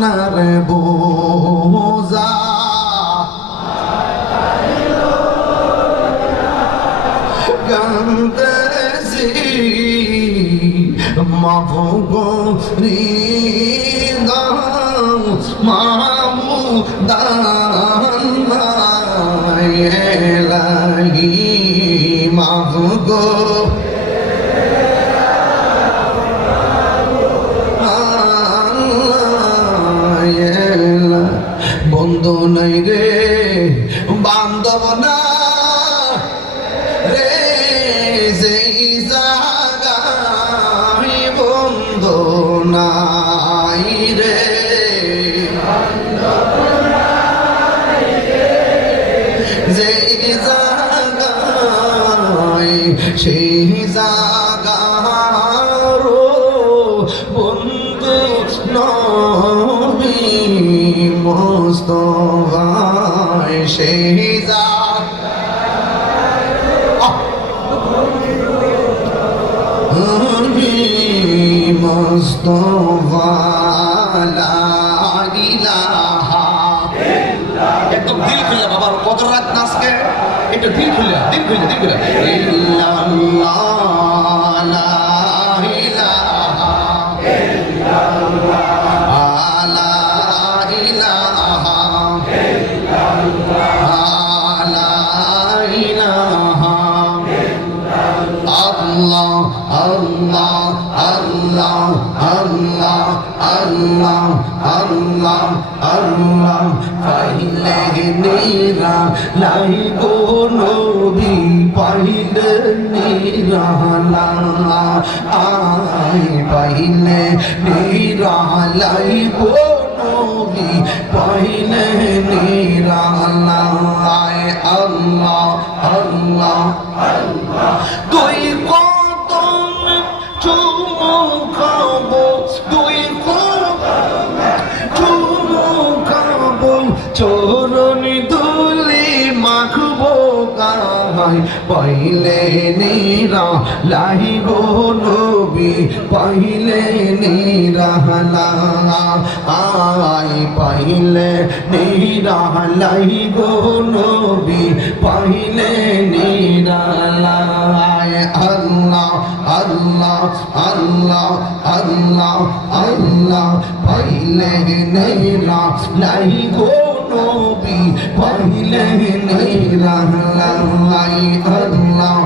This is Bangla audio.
সোনার বোঝা কান্দেছি মাভগো রিদাম মামুদান এলাহি মাভগো বন্ধু নাই রে বান্ধব না রে যেই জাগায় বন্ধু নাই রে যেই জাগায় সেই জাগারো বন্ধু নবী মোস্তফায় সেই মোস্তফা লা ইলাহা একদম দিল খুলে বাবার কত রাত নাচকে একটু দিল খুলে ইল্লাল্লাহ লা ইলাহা ইল্লাল্লাহ লা ইলাহা ইল্লাল্লাহ লা ইলাহা আল্লাহ আল্লাহ আল্লাহ আল্লাহ আল্লাহ আল্লাহ আল্লাহ পাইলে নিরা লাই গো নবী পাইলে নিরা আই পাইলে নিরা লাই গো নবী পাইলে নিরা আয় আল্লাহ আল্লাহ আল্লাহ তুই কদম চুমুকাবো তুই কদম চুমুকাবো চরণ ধুলি মাখবো গায় পাইলে নিরা লাই গো নবী পাইলে নিরা আই পাইলে নিরা লাই গো নবী পাইলে নিরা আল্লাহ আল্লাহ আল্লাহ আল্লাহ আল্লাহ পাইলে নিরা লাই গো নবী পাইলে নিরা আল্লাহ